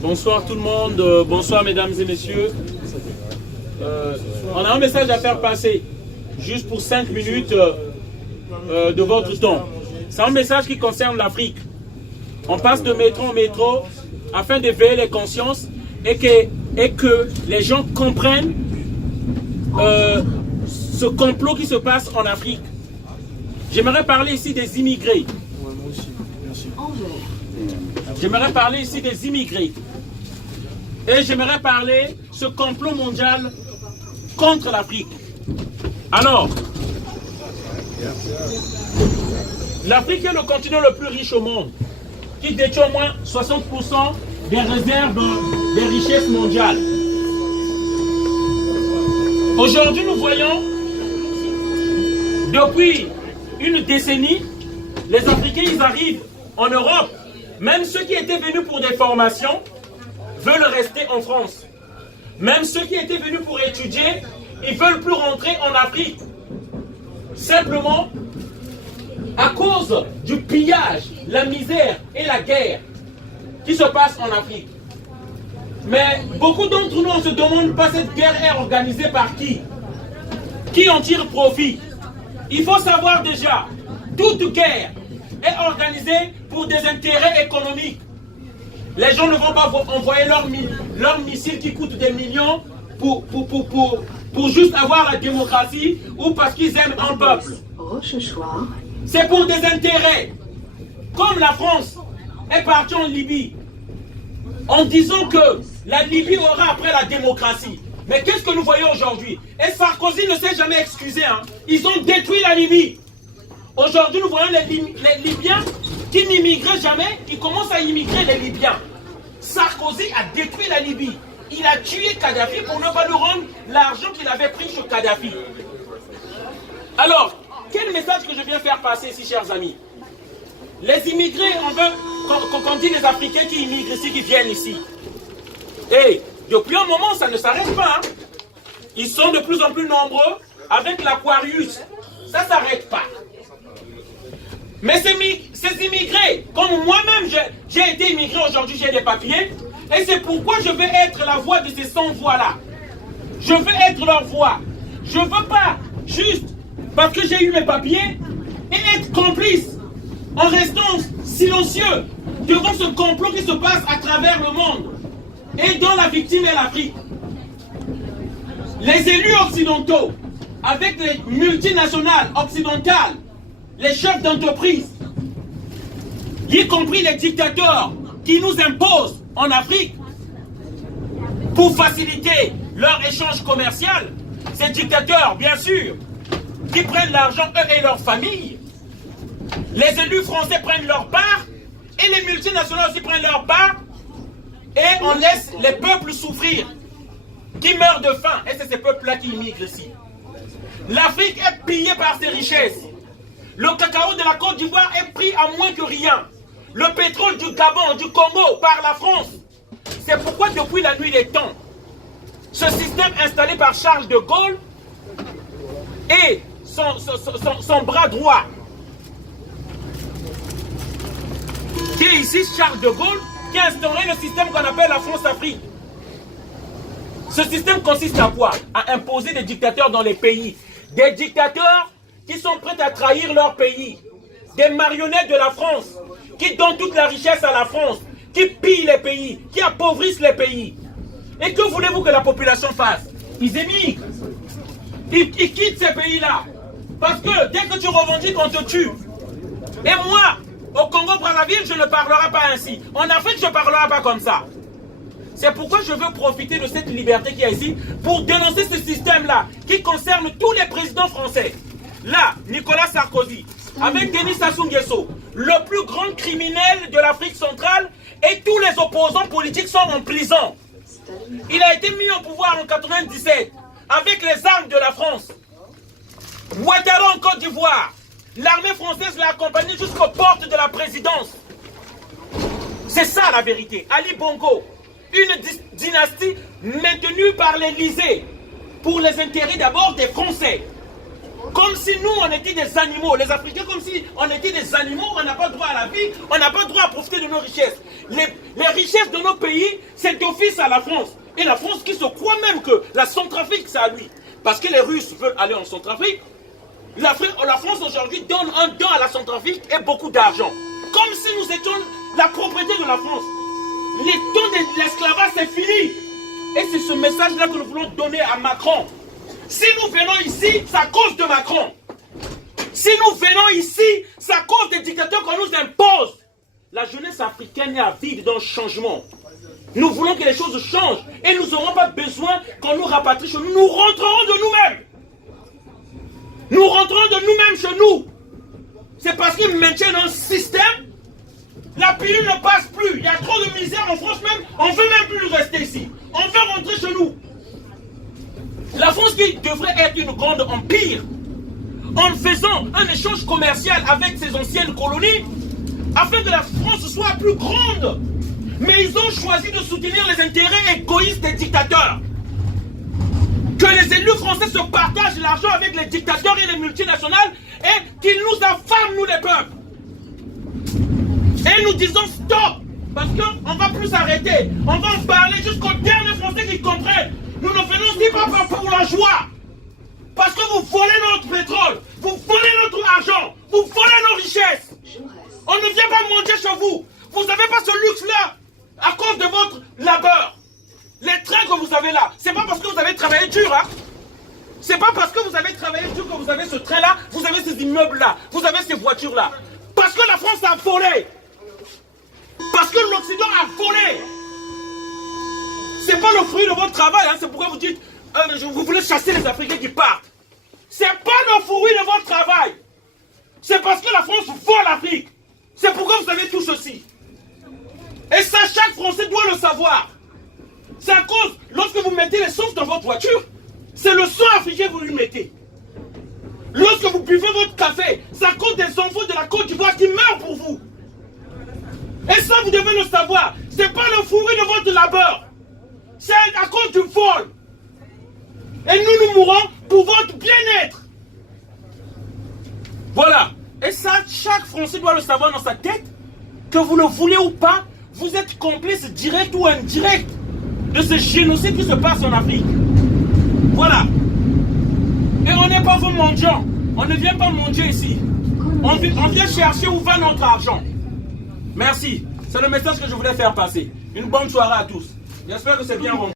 Bonsoir tout le monde, bonsoir mesdames et messieurs. On a un message à faire passer, juste pour 5 minutes de votre temps. C'est un message qui concerne l'Afrique. On passe de métro en métro afin d'éveiller les consciences et que les gens comprennent ce complot qui se passe en Afrique. J'aimerais parler ici des immigrés. J'aimerais parler ici des immigrés. Et j'aimerais parler de ce complot mondial contre l'Afrique. Alors, l'Afrique est le continent le plus riche au monde, qui détient au moins 60% des réserves des richesses mondiales. Aujourd'hui, nous voyons, depuis une décennie, les Africains, ils arrivent en Europe. Même ceux qui étaient venus pour des formations veulent rester en France. Même ceux qui étaient venus pour étudier, ils ne veulent plus rentrer en Afrique. Simplement, à cause du pillage, la misère et la guerre qui se passent en Afrique. Mais beaucoup d'entre nous, on se demande pas cette guerre est organisée par qui? Qui en tire profit? Il faut savoir déjà, toute guerre est organisée pour des intérêts économiques. Les gens ne vont pas envoyer leurs missiles qui coûtent des millions pour juste avoir la démocratie ou parce qu'ils aiment un peuple. C'est pour des intérêts. Comme la France est partie en Libye en disant que la Libye aura après la démocratie. Mais qu'est-ce que nous voyons aujourd'hui? Et Sarkozy ne s'est jamais excusé. Ils ont détruit la Libye. Aujourd'hui, nous voyons les Libyens qui n'immigraient jamais, ils commencent à immigrer les Libyens. Sarkozy a détruit la Libye. Il a tué Kadhafi pour ne pas nous rendre l'argent qu'il avait pris sur Kadhafi. Alors, quel message que je viens faire passer ici, chers amis? Les immigrés, on veut, quand on dit les Africains qui immigrent ici, qui viennent ici. Et depuis un moment, ça ne s'arrête pas. Ils sont de plus en plus nombreux avec l'Aquarius. Ça ne s'arrête pas. Mais ces immigrés, comme moi-même, j'ai été immigré aujourd'hui, j'ai des papiers, et c'est pourquoi je veux être la voix de ces 100 voix-là. Je veux être leur voix. Je ne veux pas juste parce que j'ai eu mes papiers et être complice en restant silencieux devant ce complot qui se passe à travers le monde et dont la victime est l'Afrique. Les élus occidentaux, avec les multinationales occidentales, les chefs d'entreprise, y compris les dictateurs qui nous imposent en Afrique pour faciliter leur échange commercial, ces dictateurs, bien sûr, qui prennent l'argent, eux et leurs familles, les élus français prennent leur part et les multinationales aussi prennent leur part et on laisse les peuples souffrir, qui meurent de faim, et c'est ces peuples-là qui immigrent ici. L'Afrique est pillée par ses richesses. Le cacao de la Côte d'Ivoire est pris à moins que rien. Le pétrole du Gabon, du Congo, par la France. C'est pourquoi depuis la nuit des temps, ce système installé par Charles de Gaulle et son bras droit, qui est ici Charles de Gaulle, qui a instauré le système qu'on appelle la France-Afrique. Ce système consiste à quoi? À imposer des dictateurs dans les pays. Des dictateurs qui sont prêts à trahir leur pays, des marionnettes de la France, qui donnent toute la richesse à la France, qui pillent les pays, qui appauvrissent les pays. Et que voulez-vous que la population fasse? Ils émigrent. Ils quittent ces pays-là. Parce que dès que tu revendiques, on te tue. Et moi, au Congo-Brazzaville, je ne parlerai pas ainsi. En Afrique, je ne parlerai pas comme ça. C'est pourquoi je veux profiter de cette liberté qu'il y a ici pour dénoncer ce système-là qui concerne tous les présidents français. Là, Nicolas Sarkozy, avec Denis Sassou Nguesso, le plus grand criminel de l'Afrique centrale, et tous les opposants politiques sont en prison. Il a été mis au pouvoir en 1997 avec les armes de la France. Ouattara en Côte d'Ivoire, l'armée française l'a accompagné jusqu'aux portes de la présidence. C'est ça la vérité. Ali Bongo, une dynastie maintenue par l'Élysée pour les intérêts d'abord des Français. Comme si nous, on était des animaux. Les Africains, comme si on était des animaux, on n'a pas droit à la vie, on n'a pas droit à profiter de nos richesses. Les richesses de nos pays, c'est d'office à la France. Et la France qui se croit même que la Centrafrique, c'est à lui. Parce que les Russes veulent aller en Centrafrique. La France aujourd'hui donne un don à la Centrafrique et beaucoup d'argent. Comme si nous étions la propriété de la France. Les temps de l'esclavage, c'est fini. Et c'est ce message-là que nous voulons donner à Macron. Si nous venons ici, c'est à cause de Macron. Si nous venons ici, c'est à cause des dictateurs qu'on nous impose. La jeunesse africaine est avide d'un changement. Nous voulons que les choses changent. Et nous n'aurons pas besoin qu'on nous rapatrie chez nous. Nous rentrerons de nous-mêmes. Nous rentrons de nous-mêmes chez nous. C'est parce qu'ils maintiennent un système. La pilule ne passe plus. Il y a trop de misère en France même. On ne veut même plus rester ici. On veut rentrer chez nous. La France qui devrait être une grande empire, en faisant un échange commercial avec ses anciennes colonies, afin que la France soit plus grande. Mais ils ont choisi de soutenir les intérêts égoïstes des dictateurs. Que les élus français se partagent l'argent avec les dictateurs et les multinationales et qu'ils nous affament, nous les peuples. Et nous disons stop, parce qu'on ne va plus s'arrêter. On va en parler jusqu'aux derniers Français qui comprennent. Nous ne venons ici pas pour la joie. Parce que vous volez notre pétrole, vous volez notre argent, vous volez nos richesses. On ne vient pas manger chez vous. Vous n'avez pas ce luxe-là à cause de votre labeur. Les trains que vous avez là, c'est pas parce que vous avez travaillé dur, hein. C'est pas parce que vous avez travaillé dur que vous avez ce train-là, vous avez ces immeubles-là, vous avez ces voitures-là. Parce que la France a volé. Parce que l'Occident a volé. C'est pas le fruit de votre travail, hein. C'est pourquoi vous dites, vous voulez chasser les Africains qui partent. C'est pas le fruit de votre travail. C'est parce que la France vole l'Afrique. C'est pourquoi vous avez tout ceci. Et ça, chaque Français doit le savoir. C'est à cause, lorsque vous mettez l'essence dans votre voiture, c'est le sang africain que vous lui mettez. Lorsque vous buvez votre café, c'est à cause des enfants de la Côte d'Ivoire qui meurent pour vous. Et ça, vous devez le savoir. C'est pas le fruit de votre labeur. C'est à cause du vol. Et nous mourrons pour votre bien-être. Voilà. Et ça, chaque Français doit le savoir dans sa tête, que vous le voulez ou pas, vous êtes complice direct ou indirect de ce génocide qui se passe en Afrique. Voilà. Et on n'est pas vos mendiants. On ne vient pas mendier ici. On vient chercher où va notre argent. Merci. C'est le message que je voulais faire passer. Une bonne soirée à tous. J'espère que c'est bien rendu.